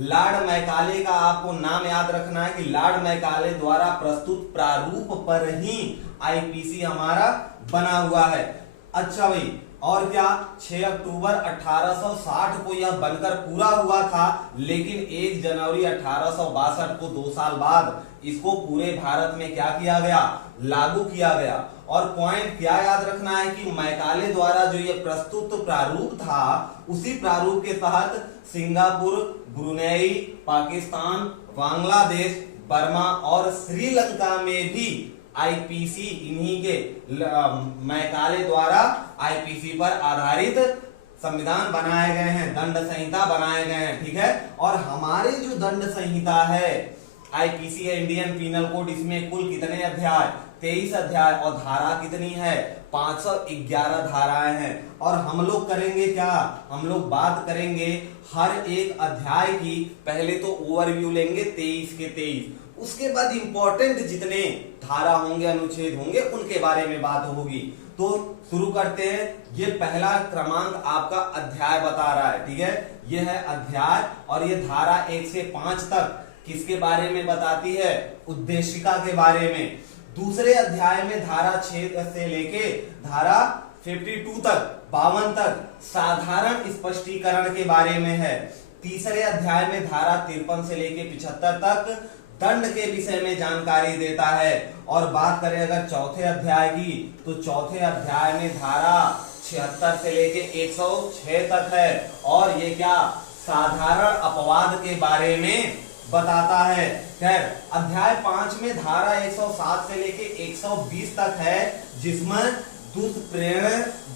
Lord Macaulay का आपको नाम याद रखना है कि लॉर्ड मैकाले द्वारा प्रस्तुत प्रारूप पर ही आईपीसी हमारा बना हुआ है। अच्छा भाई, और क्या 6 अक्टूबर 1860 को यह बनकर पूरा हुआ था, लेकिन 1 जनवरी 1862 को 2 साल बाद इसको पूरे भारत में क्या किया गया, लागू किया गया। और पॉइंट क्या याद रखना है कि मैकाले द्वारा जो ये प्रस्तुत प्रारूप था, उसी प्रारूप के तहत Singapore, Brunei, Pakistan, Bangladesh, Burma और श्रीलंका में भी आईपीसी इन्हीं के मैकाले द्वारा आईपीसी पर आधारित संविधान बनाए गए हैं, दंड संहिता बनाए गए हैं। ठीक है, और हमारे जो दंड संहिता है आईपीसी है, इंडियन पीनल कोड, इसमें कुल कितने अध्याय, 23 अध्याय, और धारा कितनी है, 511 धाराएं हैं। और हम लोग करेंगे क्या, हम लोग बात करेंगे हर एक अध्याय की। पहले तो ओवरव्यू लेंगे 23 के 23, उसके बाद इंपॉर्टेंट जितने धारा होंगे, अनुच्छेद होंगे, उनके बारे में बात होगी। तो शुरू करते हैं। ये पहला क्रमांक आपका अध्याय बता रहा है। ठीक है, ये है अध्याय, और ये धारा 1 से 5 तक किसके बारे में बताती है, उद्देशिका के बारे में। दूसरे अध्याय में धारा 6 से लेके धारा 52 तक, 52 तक साधारण स्पष्टीकरण के बारे में है। तीसरे अध्याय में धारा 53 से लेके 75 तक दंड के विषय में जानकारी देता है। और बात करें अगर चौथे अध्याय की, तो चौथे अध्याय में धारा 76 से लेके 106 तक है, और ये क्या, साधारण अपवाद के बारे में बताता है। खैर, अध्याय 5 में धारा 107 से लेके 120 तक है, जिसमें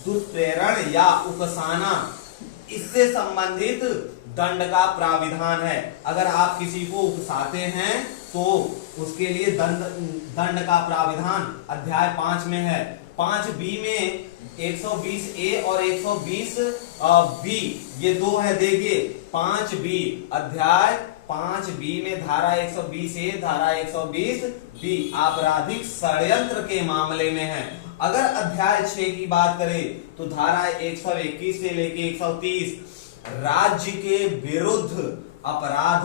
दुष्प्रेरण या उकसाना, इससे संबंधित दंड का प्राविधान है। अगर आप किसी को उकसाते हैं तो उसके लिए दंड का प्राविधान अध्याय 5 में है। 5B में 120 ए और 120 बी, ये दो है। देखिए 5B, अध्याय 5B में धारा 120 ए, धारा 120 बी आपराधिक षड्यंत्र के मामले में है। अगर अध्याय 6 की बात करें तो धारा 121 से लेके 130 राज्य के विरुद्ध अपराध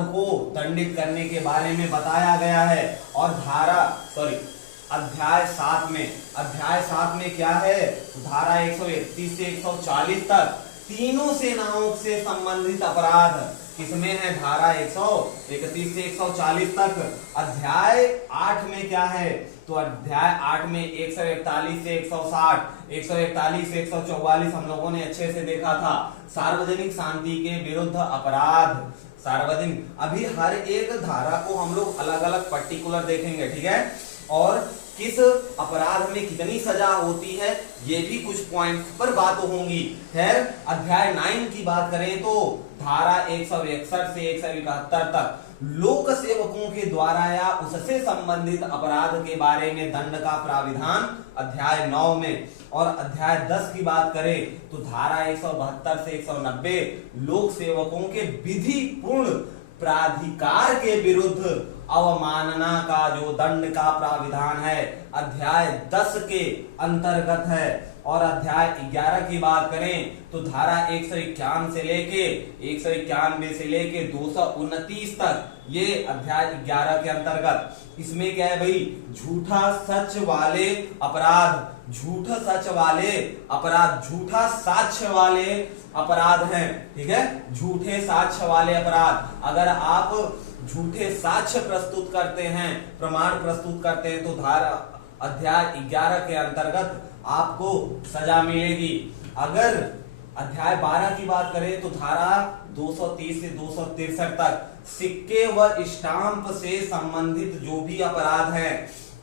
को दंडित करने के बारे में बताया गया है। और अध्याय 7 में क्या है, धारा 131 से 140 तक तीनों सेनाओं से संबंधित अपराध किसमें है, धारा 131 से 140 तक। अध्याय 8 में क्या है, तो अध्याय 8 में 141 से 160, 141 से 144 हम लोगों ने अच्छे से देखा था, सार्वजनिक शांति के विरुद्ध अपराध। सार्वजनिक, अभी हर एक धारा को हम लोग अलग अलग पर्टिकुलर देखेंगे। ठीक है, और किस अपराध में कितनी सजा होती है, ये भी कुछ पॉइंट्स पर बात होंगी। खैर, अध्याय 9 की बात करें तो धारा 161 से 171 तक लोक सेवकों के द्वारा या उससे संबंधित अपराध के बारे में दंड का प्राविधान अध्याय 9 में। और अध्याय 10 की बात करें तो धारा 172 से 190 लोक सेवकों के विधि पूर्ण प्राधिकार के विरुद्ध अवमानना का जो दंड का प्राविधान है अध्याय 10 के अंतर्गत है। और अध्याय 11 की बात करें तो धारा 191 से लेके 229 तक, ये अध्याय 11 के अंतर्गत। इसमें क्या है भाई, झूठा सच वाले साक्ष्य वाले अपराध हैं। ठीक है, झूठे साक्ष्य वाले अपराध, अगर आप झूठे साक्ष्य प्रस्तुत करते हैं, प्रमाण प्रस्तुत करते हैं, तो धारा अध्याय 11 के अंतर्गत आपको सजा मिलेगी। अगर अध्याय 12 की बात करें तो धारा 230 से 263 तक सिक्के व स्टाम्प से संबंधित जो भी अपराध हैं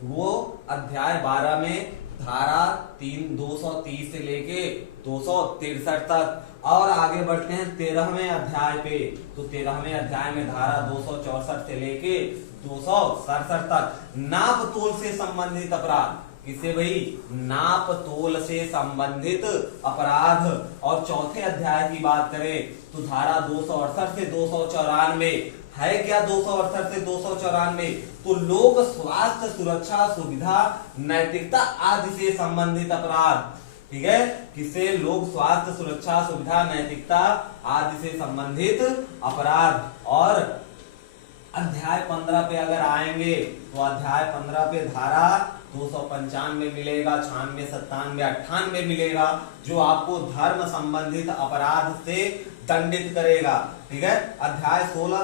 वो अध्याय 12 में धारा 230 से लेके 263 तक। और आगे बढ़ते हैं 13वें अध्याय पे, तो 13वें अध्याय में धारा 264 से लेके 267 तक नाप तोल से संबंधित अपराध, किसे भाई, नाप तोल से संबंधित अपराध। और चौथे अध्याय की बात करें तो धारा 268 से 294 है। क्या 268 से 294, तो लोक स्वास्थ्य सुरक्षा सुविधा नैतिकता आदि से संबंधित अपराध। ठीक है, किससे? लोक स्वास्थ्य, सुरक्षा, सुविधा, नैतिकता आदि से संबंधित अपराध। और अध्याय 15 पे अगर आएंगे तो अध्याय 15 पे धारा 295 मिलेगा, 96, 97, 98 मिलेगा, जो आपको धर्म संबंधित अपराध से दंडित करेगा। ठीक है, अध्याय 16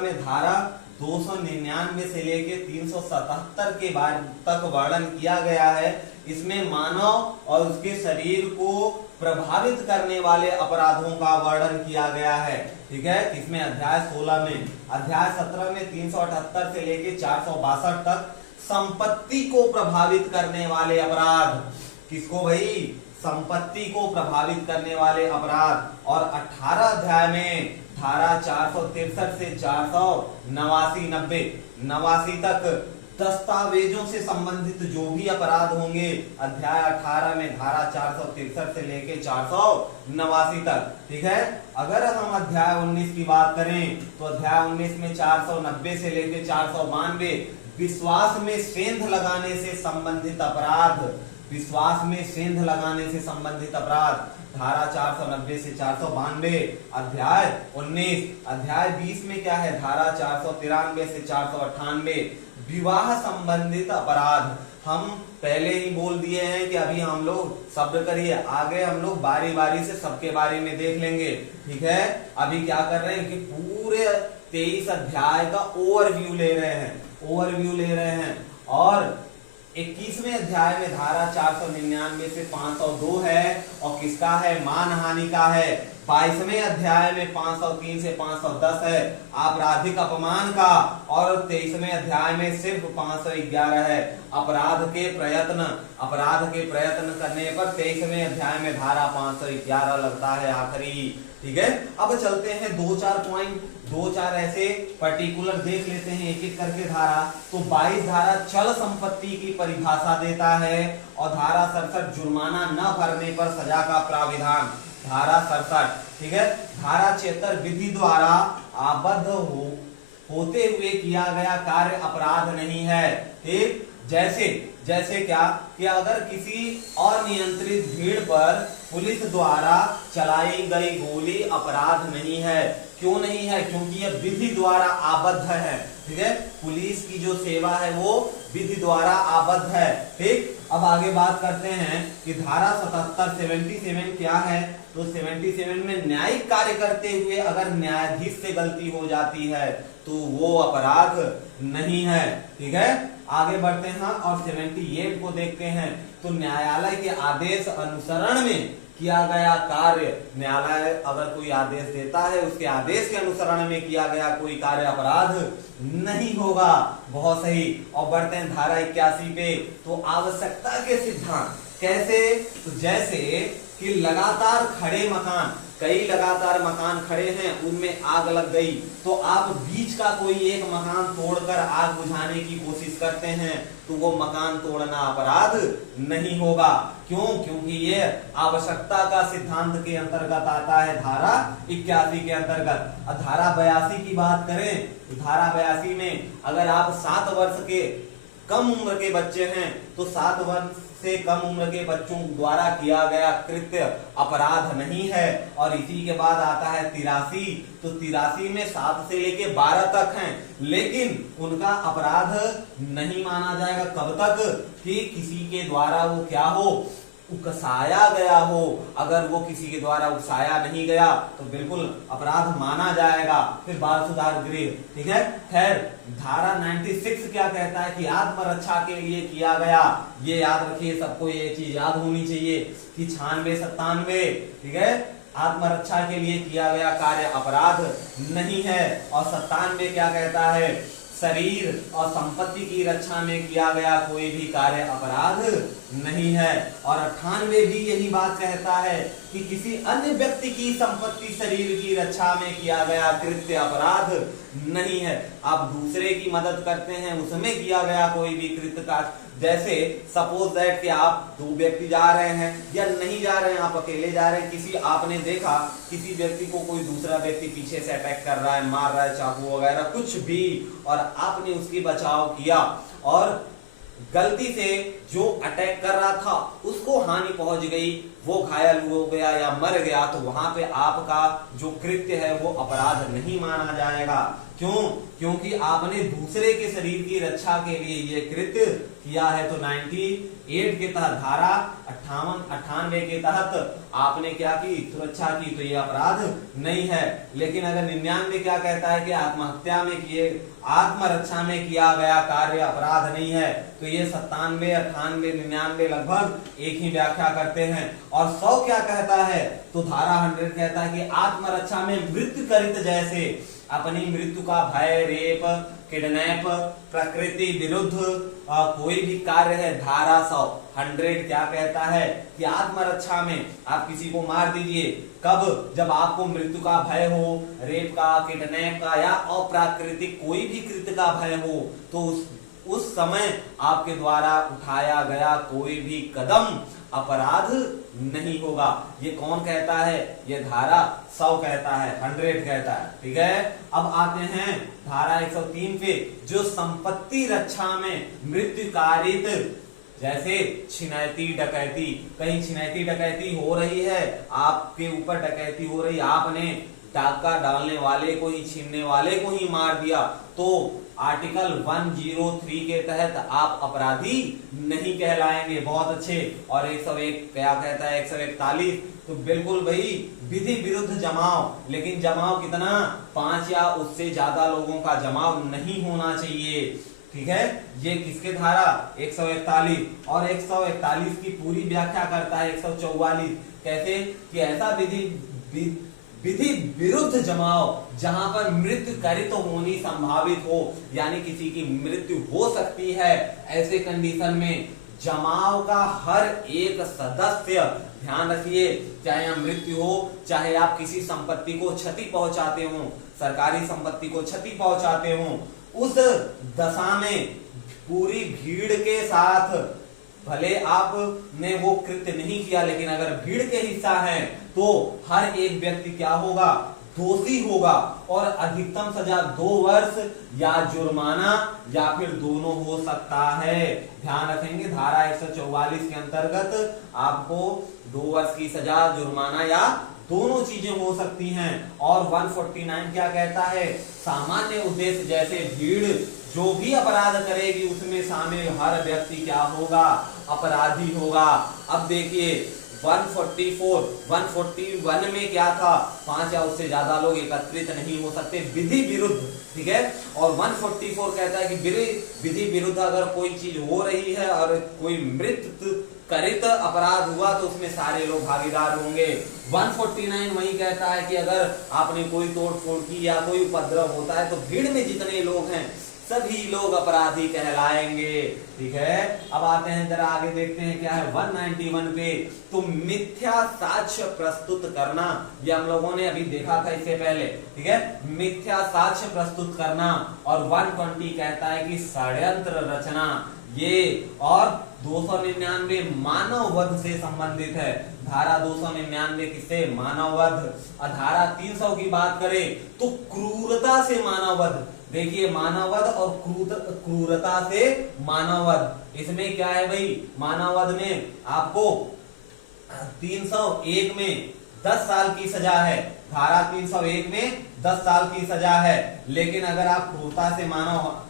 में धारा 299 से लेके 377 के बाद तक वर्णन किया गया है। इसमें मानव और उसके शरीर को प्रभावित करने वाले अपराधों का वर्णन किया गया है। ठीक है, इसमें अध्याय 16 में। अध्याय 17 में 378 से लेके 462 तक संपत्ति को प्रभावित करने वाले अपराध। किसको भाई? संपत्ति को प्रभावित करने वाले अपराध। और 18 अध्याय में धारा 463 से 489 तक दस्तावेजों से संबंधित जो भी अपराध होंगे, अध्याय 18 में धारा 463 से लेके 489 तक। ठीक है, अगर हम अध्याय 19 की बात करें तो अध्याय 19 में 490 से लेके 492 विश्वास में सेंध लगाने से संबंधित अपराध। विश्वास में सेंध लगाने से संबंधित अपराध, धारा 490 से 492। अध्याय 19। अध्याय 20 में क्या है? धारा 493 से 498 विवाह संबंधित अपराध। हम पहले ही बोल दिए हैं कि अभी हम लोग शब्द करिए, आगे हम लोग बारी बारी से सबके बारे में देख लेंगे। ठीक है, अभी क्या कर रहे हैं कि पूरे 23 अध्याय का ओवरव्यू ले रहे हैं। और 21वें अध्याय में धारा 499 से 502 है, और किसका है? मानहानि का है। 22वें अध्याय में 503 से 510 है आपराधिक अपमान का, और 23वें अध्याय में सिर्फ 511 है अपराध के प्रयत्न करने पर 23वें अध्याय में धारा 511 लगता है आखिरी। ठीक है, अब चलते हैं 2-4 पॉइंट, 2-4 ऐसे पर्टिकुलर देख लेते हैं एक एक करके धारा। तो 22 धारा चल संपत्ति की परिभाषा देता है, और धारा 67 जुर्माना न भरने पर सजा का प्राविधान। धारा 67। ठीक है, धारा 76 विधि द्वारा आबद्ध होते हुए किया गया कार्य अपराध नहीं है। ठीक, जैसे क्या कि अगर किसी अनियंत्रित भीड़ पर पुलिस द्वारा चलाई गई गोली अपराध नहीं है। क्यों नहीं है? क्योंकि यह विधि द्वारा आबद्ध है। ठीक है, पुलिस की जो सेवा है वो विधि द्वारा आबद्ध है। ठीक, अब आगे बात करते हैं कि धारा 77 क्या है? तो 77 में न्यायिक कार्य करते हुए अगर न्यायाधीश से गलती हो जाती है तो वो अपराध नहीं है। ठीक है, आगे बढ़ते हैं और 78 को देखते हैं। तो न्यायालय के आदेश अनुसरण में किया गया कार्य, न्यायालय अगर कोई आदेश देता है उसके आदेश के अनुसरण में किया गया कोई कार्य अपराध नहीं होगा। बहुत सही। और बढ़ते हैं धारा 81 पे। तो आवश्यकता के सिद्धांत कैसे? तो जैसे कि लगातार खड़े मकान, कई लगातार मकान खड़े हैं, उनमें आग लग गई, तो आप बीच का कोई एक मकान तोड़कर आग बुझाने की कोशिश करते हैं तो वो मकान तोड़ना अपराध नहीं होगा। क्यों? क्योंकि ये आवश्यकता का सिद्धांत के अंतर्गत आता है, धारा 81 के अंतर्गत। अब धारा 82 की बात करें तो धारा 82 में अगर आप 7 वर्ष के कम उम्र के बच्चे हैं तो 7 वर्ष से कम उम्र के बच्चों द्वारा किया गया कृत्य अपराध नहीं है। और इसी के बाद आता है 83। तो 83 में 7 से लेके 12 तक हैं, लेकिन उनका अपराध नहीं माना जाएगा। कब तक? कि किसी के द्वारा वो क्या हो, उकसाया गया हो। अगर वो किसी के द्वारा उकसाया नहीं गया तो बिल्कुल अपराध माना जाएगा। फिर बाल सुधार गृह। ठीक है, खैर धारा 96 क्या कहता है कि आत्मरक्षा के लिए किया गया। ये याद रखिए, सबको ये चीज याद होनी चाहिए कि 96, 97, ठीक है, आत्मरक्षा के लिए किया गया कार्य अपराध नहीं है। और 97 क्या कहता है? शरीर और संपत्ति की रक्षा में किया गया कोई भी कार्य अपराध नहीं है। और 98 भी यही बात कहता है कि किसी अन्य व्यक्ति की संपत्ति शरीर की रक्षा में किया गया कृत्य अपराध नहीं है। आप दूसरे की मदद करते हैं उसमें किया गया कोई भी कृत्य का, जैसे सपोज दैट कि आप 2 व्यक्ति जा रहे हैं या नहीं जा रहे हैं, आप अकेले जा रहे हैं, किसी आपने देखा किसी व्यक्ति को कोई दूसरा व्यक्ति पीछे से अटैक कर रहा है, मार रहा है चाकू वगैरह कुछ भी, और आपने उसकी बचाव किया और गलती से जो अटैक कर रहा था उसको हानि पहुंच गई, वो घायल हो गया या मर गया, तो वहां पे आपका जो कृत्य है वो अपराध नहीं माना जाएगा। क्यों? क्योंकि आपने दूसरे के शरीर की रक्षा के लिए ये कृत्य किया है। तो 98 के तहत, धारा 98 के तहत आपने क्या की? सुरक्षा की, तो ये अपराध नहीं है। लेकिन अगर 99 क्या कहता है कि आत्महत्या में किए, आत्मरक्षा में किया गया कार्य अपराध नहीं है, तो ये 97, 98, 99 लगभग एक ही व्याख्या करते हैं। और 100 क्या कहता है? तो धारा 100 कहता है कि आत्मरक्षा में मृत्यु करित जैसे अपनी मृत्यु का भय, रेप, किडनैप, प्रकृति विरुद्ध कोई भी कार्य है। धारा 100 क्या कहता है कि आत्मरक्षा में आप किसी को मार दीजिए। कब? जब आपको मृत्यु का भय हो, रेप का, किडनैप का या अप्राकृतिक कोई भी कृत्य का भय हो, तो उस समय आपके द्वारा उठाया गया कोई भी कदम अपराध नहीं होगा। ये कौन कहता है? ये धारा 100 कहता है, 100 कहता है। ठीक है, अब आते हैं धारा 103 पे, जो संपत्ति रक्षा में मृत्यु कारित, जैसे छिनैती डकैती, कहीं छिनैती डकैती हो रही है, आपके ऊपर डकैती हो रही, आपने डाका डालने वाले को ही, छीनने वाले को ही मार दिया, तो आर्टिकल 103 के तहत आप अपराधी नहीं कहलाएंगे। बहुत अच्छे। और 101 क्या कहता है? 141, तो बिल्कुल भाई विधि विरुद्ध जमाव, लेकिन जमाव कितना? 5 या उससे ज्यादा लोगों का जमाव नहीं होना चाहिए। ठीक है, ये किसके धारा? 141। और 141 की पूरी व्याख्या करता है 144, कैसे कि ऐसा विधि विरुद्ध जमाव जहां पर मृत्यु कारित होनी संभावित हो, यानी किसी की मृत्यु हो सकती है, ऐसे कंडीशन में जमाव का हर एक सदस्य, ध्यान रखिए, चाहे आप मृत्यु हो, चाहे आप किसी संपत्ति को क्षति पहुंचाते हो, सरकारी संपत्ति को क्षति पहुंचाते हो, उस दशा में पूरी भीड़ के साथ, भले आपने वो कृत्य नहीं किया, लेकिन अगर भीड़ के हिस्सा है तो हर एक व्यक्ति क्या होगा? दोषी होगा, और अधिकतम सजा 2 वर्ष या जुर्माना या फिर दोनों हो सकता है। ध्यान रखेंगे, धारा 144 के अंतर्गत आपको 2 वर्ष की सजा, जुर्माना या दोनों चीजें हो सकती हैं। और 149 क्या कहता है? सामान्य उद्देश्य, जैसे भीड़ जो भी अपराध करेगी उसमें शामिल हर व्यक्ति क्या होगा? अपराधी होगा। अब देखिए 141 में क्या था? 5 या उससे ज्यादा लोग एकत्रित नहीं हो सकते, विधि विरुद्ध। ठीक है, और 144 कहता है कि विधि विरुद्ध अगर कोई चीज हो रही है और कोई मृत्यु करित अपराध हुआ तो उसमें सारे लोग भागीदार होंगे। 149 वही कहता है कि अगर आपने कोई तोड़फोड़ की या कोई उपद्रव होता है तो भीड़ में जितने लोग हैं सभी लोग अपराधी कहलाएंगे। ठीक है, अब आते हैं जरा आगे देखते हैं क्या है 191 पे। तो मिथ्या साक्ष्य प्रस्तुत करना, ये हम लोगों ने अभी देखा था इससे पहले। ठीक है, मिथ्या साक्ष्य प्रस्तुत करना। और 120 कहता है कि षड्यंत्र रचना, ये और 299 मानव वध से संबंधित है। धारा 299 किससे? मानव वध। धारा 300 की बात करें तो क्रूरता से मानव वध। देखिए, मानववध और क्रूरता से मानववध, इसमें क्या है भाई? मानववध में आपको 301 में 10 साल की सजा है, धारा 301 में 10 साल की सजा है। लेकिन अगर आप क्रूरता से मानव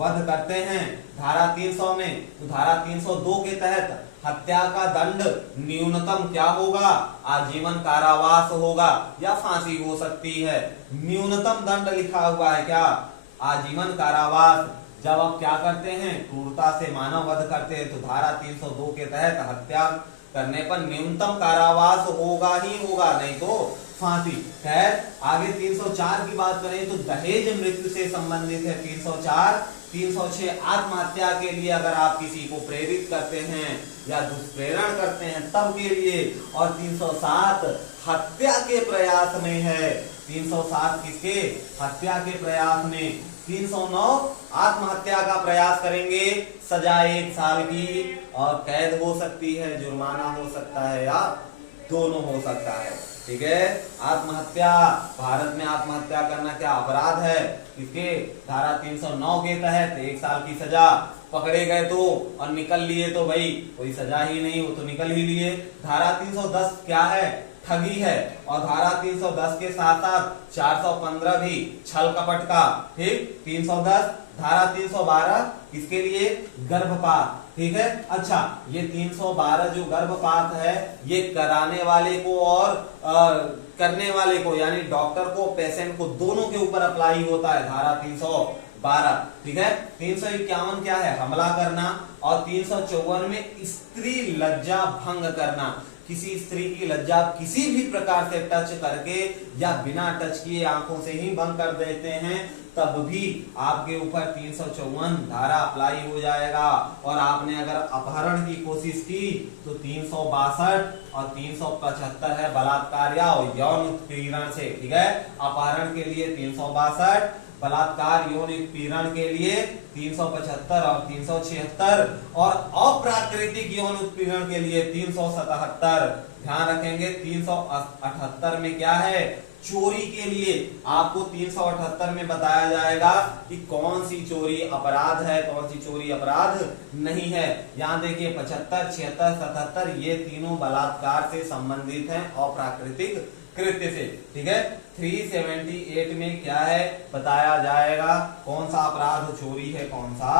वध करते हैं धारा 300 में, तो धारा 302 के तहत हत्या का दंड न्यूनतम क्या होगा? आजीवन कारावास होगा या फांसी हो सकती है। न्यूनतम दंड लिखा हुआ है क्या? आजीवन कारावास। जब आप क्या करते हैं? क्रूरता से मानव वध करते हैं, तो धारा 302 के तहत हत्या करने पर न्यूनतम कारावास होगा ही होगा, नहीं तो फांसी। खैर, आगे 304 की बात करें तो दहेज मृत्यु से संबंधित है 304। 306 आत्महत्या के लिए अगर आप किसी को प्रेरित करते हैं या दुष्प्रेरण करते हैं तब के लिए। और 307 हत्या के प्रयास में है। 307 किसके? हत्या के प्रयास में। 309 आत्महत्या का प्रयास करेंगे, सजा 1 साल की और कैद हो सकती है, जुर्माना हो सकता है या दोनों हो सकता है। ठीक है, आत्महत्या, भारत में आत्महत्या करना क्या अपराध है? इसके धारा 309 के तहत 1 साल की सजा, पकड़े गए तो और निकल लिए तो भाई कोई सजा ही नहीं, वो तो निकल ही लिए। धारा 310 क्या है? ठगी है। और धारा 310 के साथ साथ 415 भी छल कपट का। ठीक, 310 धारा 312 किसके लिए? गर्भपात। ठीक है। अच्छा, ये 312 जो गर्भपात है ये कराने वाले को और करने वाले को यानी डॉक्टर को पेशेंट को दोनों के ऊपर अप्लाई होता है धारा 312। ठीक है। 351 क्या है? हमला करना। और 354 में स्त्री लज्जा भंग करना। किसी स्त्री की लज्जा किसी भी प्रकार से टच करके या बिना टच किए आंखों से ही भंग कर देते हैं तब भी आपके ऊपर 354 धारा अप्लाई हो जाएगा। और आपने अगर अपहरण की कोशिश की तो 362 और 375 है बलात्कार या यौन उत्पीड़न से। ठीक है। अपहरण के लिए 362, बलात्कार यौन उत्पीड़न के लिए 375 और 376 और अप्राकृतिक यौन उत्पीड़न के लिए 377। ध्यान रखेंगे 378 में क्या है? चोरी के लिए आपको 378 में बताया जाएगा कि कौन सी चोरी अपराध है, कौन सी चोरी अपराध नहीं है। यहाँ देखिए 75, 76, 77 ये तीनों बलात्कार से संबंधित हैं अप्राकृतिक कृत्य से। ठीक है। 378 में क्या है बताया जाएगा कौन सा अपराध चोरी है कौन सा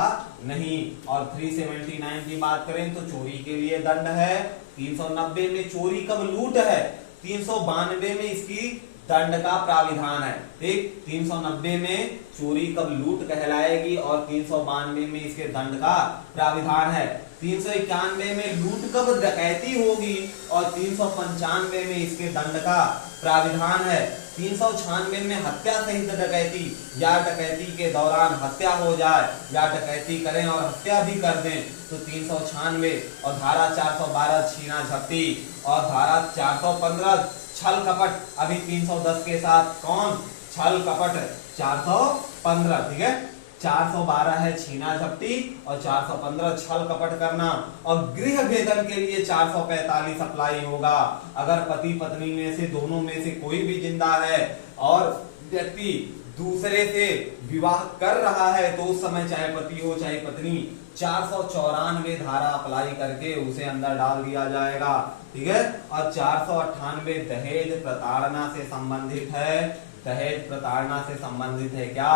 नहीं। और 379 की बात करें तो चोरी के लिए दंड है। 390 में चोरी कब लूट है, 392 में इसकी दंड का प्राविधान है। ठीक, 390 में चोरी कब लूट कहलाएगी और 392 में इसके दंड का प्राविधान है। 391 में लूट कब डकैती होगी और 395 में इसके दंड का प्राविधान है। 396 में हत्या सहित डकैती या डकैती के दौरान हत्या हो जाए या डकैती करें और हत्या भी कर दें तो 396। और धारा 412 छीना झपटी और धारा 415 छल कपट। अभी 310 के साथ कौन? छल कपट 415। ठीक है। 412 है छीना झपटी और 415 छल कपट करना। और गृह भेदन के लिए 445 अप्लाई होगा। अगर पति पत्नी में से दोनों में से कोई भी जिंदा है और व्यक्ति दूसरे से विवाह कर रहा है तो उस समय चाहे पति हो चाहे पत्नी 494 धारा अप्लाई करके उसे अंदर डाल दिया जाएगा। ठीक है। और 498 दहेज प्रताड़ना से संबंधित है। दहेज प्रताड़ना से संबंधित है क्या?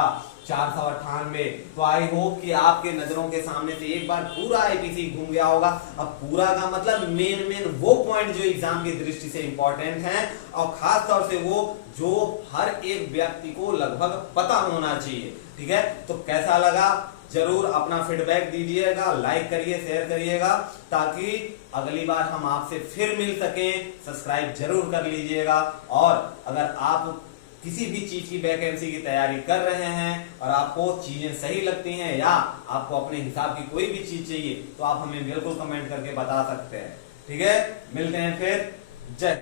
498। तो आई होप कि आपके नजरों के सामने से एक बार पूरा आईपीसी घूम गया होगा। अब पूरा का मतलब मेन वो पॉइंट जो एग्जाम की दृष्टि से इंपॉर्टेंट हैं और खास तौर से वो जो हर एक व्यक्ति को लगभग पता होना चाहिए। ठीक है। तो कैसा लगा जरूर अपना फीडबैक दीजिएगा, लाइक करिए, शेयर करिएगा ताकि अगली बार हम आपसे फिर मिल सकें। सब्सक्राइब जरूर कर लीजिएगा। और अगर आप किसी भी चीज की वैकेंसी की तैयारी कर रहे हैं और आपको चीजें सही लगती हैं या आपको अपने हिसाब की कोई भी चीज चाहिए तो आप हमें बिल्कुल कमेंट करके बता सकते हैं। ठीक है। मिलते हैं फिर। जय